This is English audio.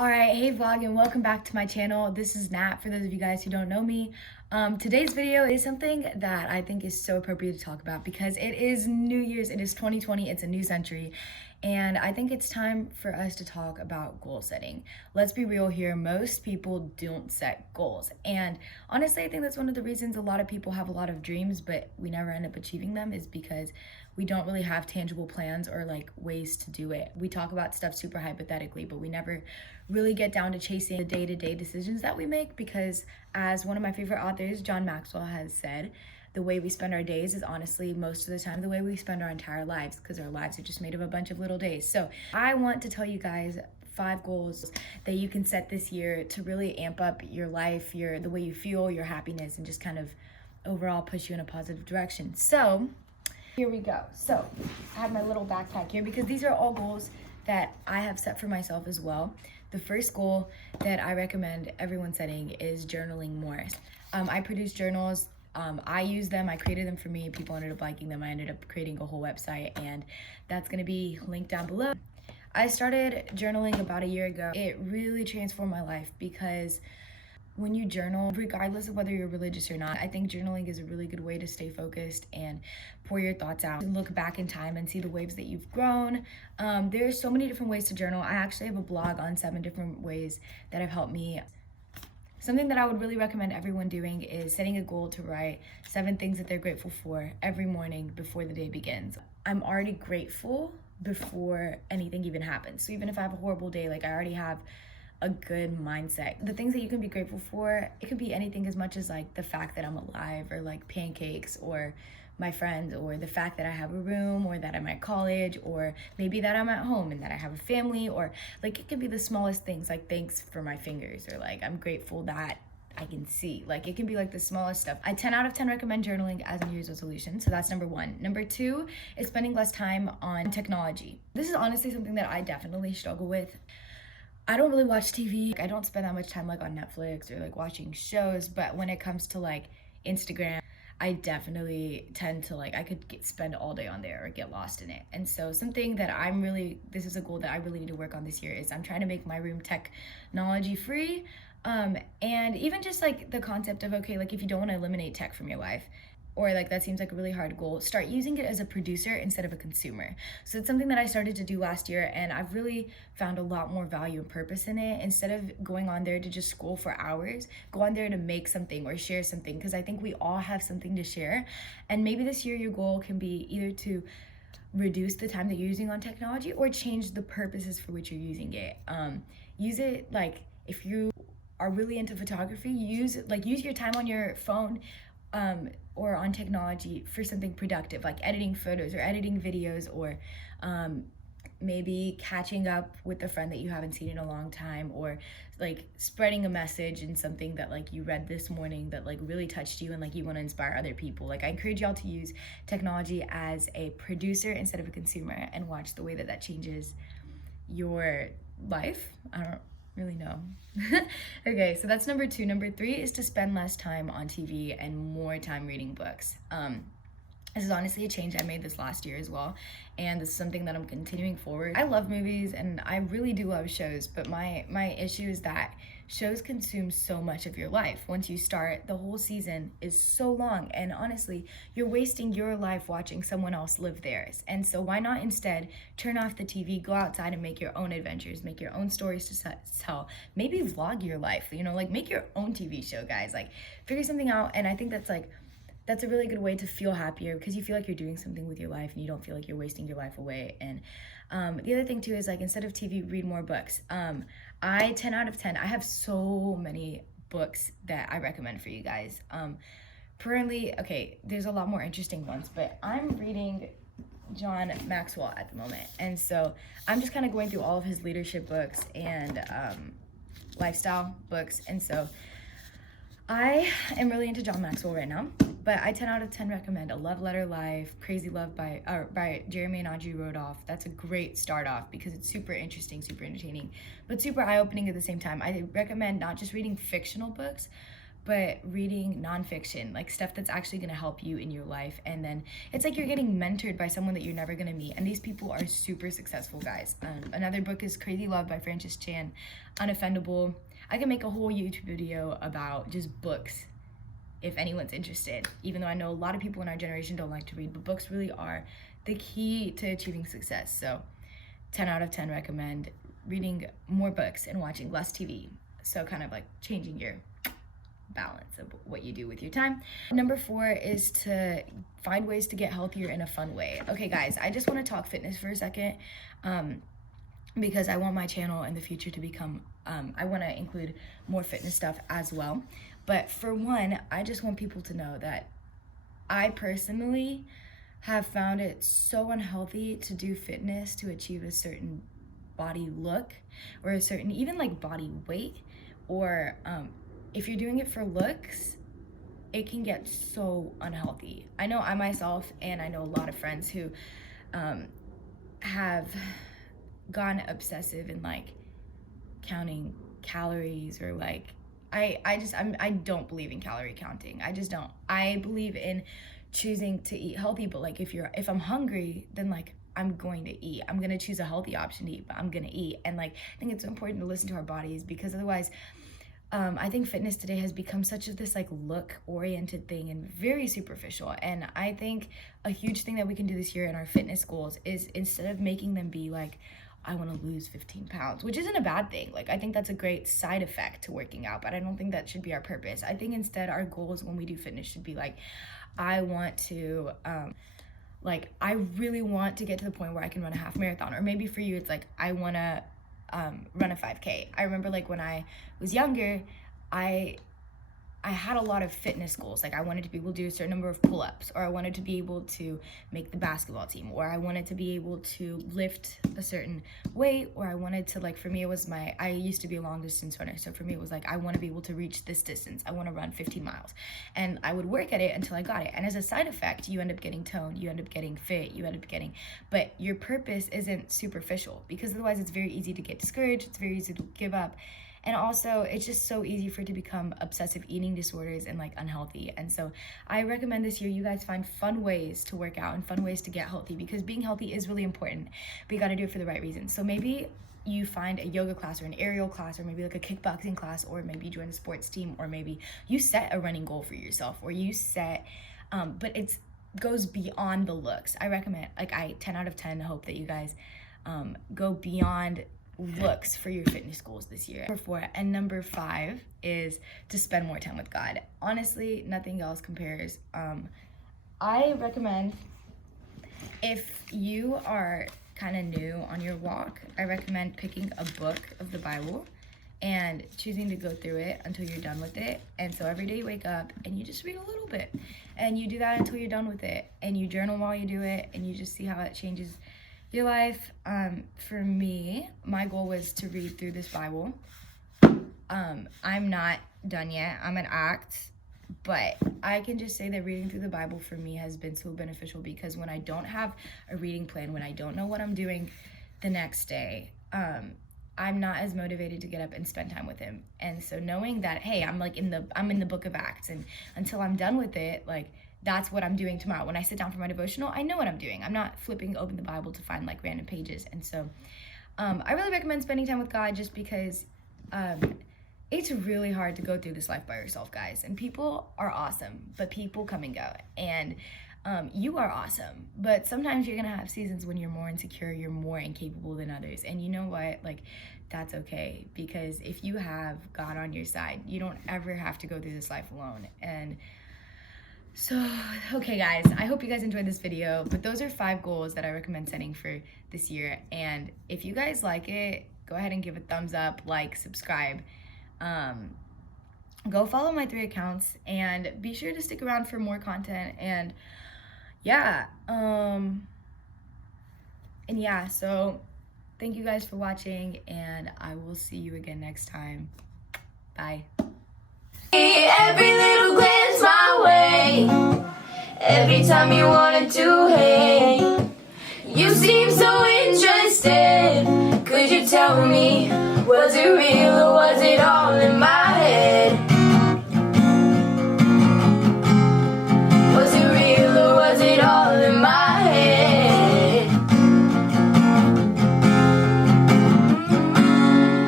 Alright, hey vlog, and welcome back to my channel. This is Nat, for those of you guys who don't know me. Today's video is something that I think is so appropriate to talk about because it is New Year's, it is 2020, it's a new century, and I think it's time for us to talk about goal setting. Let's be real here, most people don't set goals, and honestly I think that's one of the reasons a lot of people have a lot of dreams but we never end up achieving them, is because we don't really have tangible plans or like ways to do it. We talk about stuff super hypothetically, but we never really get down to chasing the day-to-day decisions that we make, because as one of my favorite authors, Maxwell, has said, the way we spend our days is honestly most of the time the way we spend our entire lives, because our lives are just made of a bunch of little days. So I want to tell you guys 5 goals that you can set this year to really amp up your life, the way you feel, your happiness, and just kind of overall push you in a positive direction. So here we go. So I have my little backpack here because these are all goals that I have set for myself as well. The first goal that I recommend everyone setting is journaling more. I produce journals. I use them. I created them for me. People ended up liking them. I ended up creating a whole website, and that's going to be linked down below. I started journaling about a year ago. It really transformed my life because when you journal, regardless of whether you're religious or not, I think journaling is a really good way to stay focused and pour your thoughts out. Look back in time and see the ways that you've grown. There's so many different ways to journal. I actually have a blog on 7 different ways that have helped me. Something that I would really recommend everyone doing is setting a goal to write 7 things that they're grateful for every morning before the day begins. I'm already grateful before anything even happens. So even if I have a horrible day, like I already have a good mindset. The things that you can be grateful for, it could be anything as much as like the fact that I'm alive, or like pancakes, or my friends, or the fact that I have a room, or that I'm at college, or maybe that I'm at home and that I have a family, or like it could be the smallest things, like thanks for my fingers, or like I'm grateful that I can see. Like it can be like the smallest stuff. I 10 out of 10 recommend journaling as a New Year's resolution. So that's number 1. Number 2 is spending less time on technology. This is honestly something that I definitely struggle with. I don't really watch TV. I don't spend that much time like on Netflix or like watching shows, but when it comes to like Instagram, I definitely tend to like, I could spend all day on there or get lost in it. And so something that this is a goal that I really need to work on this year, is I'm trying to make my room technology free. And even just like the concept of, okay, like if you don't want to eliminate tech from your life, or like that seems like a really hard goal, start using it as a producer instead of a consumer. So it's something that I started to do last year, and I've really found a lot more value and purpose in it. Instead of going on there to just scroll for hours, go on there to make something or share something, because I think we all have something to share. And maybe this year your goal can be either to reduce the time that you're using on technology or change the purposes for which you're using it. Use it, like if you are really into photography, use your time on your phone or on technology for something productive, like editing photos or editing videos, or maybe catching up with a friend that you haven't seen in a long time, or like spreading a message in something that like you read this morning that like really touched you and like you want to inspire other people. Like I encourage y'all to use technology as a producer instead of a consumer, and watch the way that that changes your life. I don't really know. Okay, so that's number 2. Number 3 is to spend less time on TV and more time reading books. This is honestly a change I made this last year as well, and this is something that I'm continuing forward. I love movies and I really do love shows, but my issue is that shows consume so much of your life. Once you start, the whole season is so long, and honestly, you're wasting your life watching someone else live theirs. And so why not instead turn off the TV, go outside and make your own adventures, make your own stories to tell, maybe vlog your life, like make your own TV show, guys. Like figure something out, and I think that's a really good way to feel happier, because you feel like you're doing something with your life and you don't feel like you're wasting your life away. And the other thing too is, like, instead of TV, read more books. I 10 out of 10, I have so many books that I recommend for you guys. Currently, okay, there's a lot more interesting ones, but I'm reading Maxwell at the moment. And so I'm just kind of going through all of his leadership books and lifestyle books. And so I am really into Maxwell right now, but I 10 out of 10 recommend A Love Letter Life, Crazy Love by Jeremy and Audrey Randolph. That's a great start off because it's super interesting, super entertaining, but super eye-opening at the same time. I recommend not just reading fictional books, but reading nonfiction, like stuff that's actually going to help you in your life. And then it's like you're getting mentored by someone that you're never going to meet, and these people are super successful, guys. Another book is Crazy Love by Francis Chan. Unoffendable. I can make a whole YouTube video about just books if anyone's interested, even though I know a lot of people in our generation don't like to read, but books really are the key to achieving success. So 10 out of 10 recommend reading more books and watching less TV. So kind of like changing your balance of what you do with your time. Number 4 is to find ways to get healthier in a fun way. Okay, guys, I just want to talk fitness for a second, because I want my channel in the future to become, I want to include more fitness stuff as well. But for one, I just want people to know that I personally have found it so unhealthy to do fitness to achieve a certain body look or a certain even like body weight, or if you're doing it for looks, it can get so unhealthy. I know I myself, and I know a lot of friends who have gone obsessive in like counting calories, or like I don't believe in calorie counting. I just don't. I believe in choosing to eat healthy, but like if I'm hungry, then like I'm going to eat. I'm going to choose a healthy option to eat, but I'm going to eat. And like I think it's important to listen to our bodies, because otherwise I think fitness today has become such of this like look oriented thing and very superficial. And I think a huge thing that we can do this year in our fitness goals is, instead of making them be like, I want to lose 15 pounds, which isn't a bad thing. Like, I think that's a great side effect to working out, but I don't think that should be our purpose. I think instead our goals when we do fitness should be like, I want to, I really want to get to the point where I can run a half marathon. Or maybe for you, it's like, I want to run a 5K. I remember like when I was younger, I had a lot of fitness goals. Like I wanted to be able to do a certain number of pull-ups, or I wanted to be able to make the basketball team, or I wanted to be able to lift a certain weight, or I wanted to, like, for me, it was I used to be a long distance runner. So for me, it was like, I want to be able to reach this distance. I want to run 15 miles. And I would work at it until I got it. And as a side effect, you end up getting toned, you end up getting fit, but your purpose isn't superficial, because otherwise it's very easy to get discouraged. It's very easy to give up. And also, it's just so easy for it to become obsessive eating disorders and like unhealthy. And so I recommend this year you guys find fun ways to work out and fun ways to get healthy, because being healthy is really important, but you got to do it for the right reasons. So maybe you find a yoga class or an aerial class, or maybe like a kickboxing class, or maybe you join a sports team, or maybe you set a running goal for yourself, or you set, but it goes beyond the looks. I recommend, 10 out of 10 hope that you guys go beyond looks for your fitness goals this year. Number 4 and number 5 is to spend more time with God. Honestly, nothing else compares. I recommend, if you are kind of new on your walk, I recommend picking a book of the Bible and choosing to go through it until you're done with it. And so every day you wake up and you just read a little bit, and you do that until you're done with it, and you journal while you do it, and you just see how it changes your life. For me, my goal was to read through this Bible. I'm not done yet. I'm an act, but I can just say that reading through the Bible for me has been so beneficial, because when I don't have a reading plan, when I don't know what I'm doing the next day, I'm not as motivated to get up and spend time with him. And so knowing that, hey, I'm in the book of Acts, and until I'm done with it, like, that's what I'm doing tomorrow. When I sit down for my devotional, I know what I'm doing. I'm not flipping open the Bible to find like random pages. And so I really recommend spending time with God, just because it's really hard to go through this life by yourself, guys. And people are awesome, but people come and go. And you are awesome, but sometimes you're gonna have seasons when you're more insecure, you're more incapable than others. And you know what? Like, that's okay, because if you have God on your side, you don't ever have to go through this life alone. And so, okay guys, I hope you guys enjoyed this video, but those are 5 goals that I recommend setting for this year. And if you guys like it, go ahead and give a thumbs up, like, subscribe. Go follow my 3 accounts, and be sure to stick around for more content. And yeah, so thank you guys for watching, and I will see you again next time. Bye. Every little glance my way, every time you wanted to hate, you seem so interested. Could you tell me, was it real?